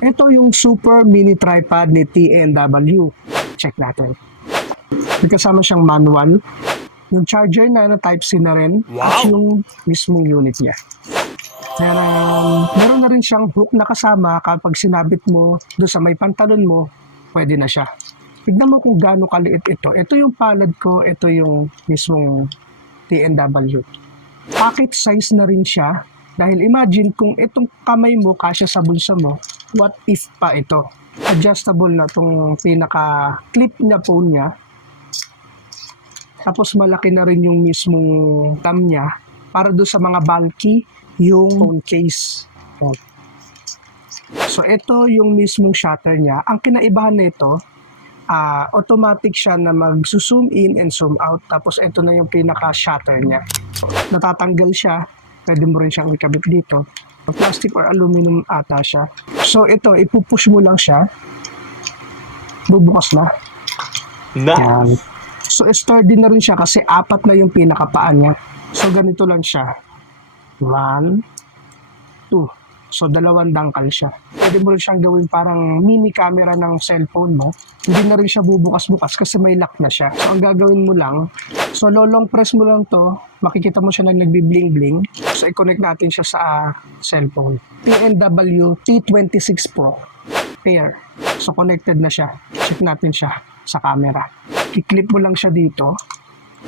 Ito yung super mini tripod ni TNW. Check natin. May kasama siyang manual. Yung charger na Type-C na rin. At yung mismong unit niya. Meron na rin siyang hook na kasama kapag sinabit mo doon sa may pantalon mo, pwede na siya. Tignan mo kung gaano kaliit ito. Ito yung palad ko, ito yung mismong TNW. Pocket size na rin siya dahil imagine kung itong kamay mo kasya sa bulsa mo, what if pa ito? Adjustable na itong pinaka-clip na phone niya. Tapos malaki na rin yung mismong thumb niya para doon sa mga bulky yung phone case. So ito yung mismong shutter niya. Ang kinaibahan nito, automatic siya na mag-zoom in and zoom out. Tapos ito na yung pinaka-shutter niya. Natatanggal siya. Pwede mo rin siyang ikabit dito. Plastic or aluminum ata siya. So ito, ipupush mo lang siya. Bubukas na. Yan. So sturdy na rin siya kasi 4 na yung pinakapaan niya. So ganito lang siya. 1, 2. So 2 dangkal siya. Pwede mo rin siyang gawin parang mini camera ng cellphone mo. Hindi na rin siya bubukas-bukas kasi may lock na siya. So ang gagawin mo lang, so long press mo lang to, makikita mo siya na nagbi-bling-bling. So i-connect natin siya sa cellphone. TNW T26 Pro pair. So connected na siya. Check natin siya sa camera. I-clip mo lang siya dito.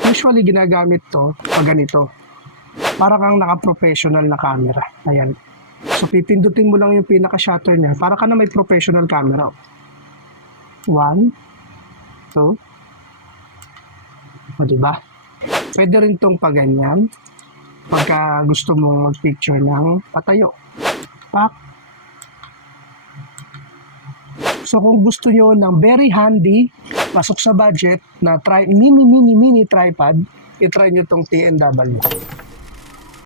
Usually ginagamit to pag ganito. Para kang naka-professional na camera. Ayan. So pipindutin mo lang yung pinaka-shutter niya para ka na may professional camera. 1, 2. O diba? Pwede rin tong paganyan. Pagka gusto mong mag-picture ng patayo. Pak. So kung gusto nyo ng very handy, pasok sa budget na mini tripod, i-try nyo tong TNW.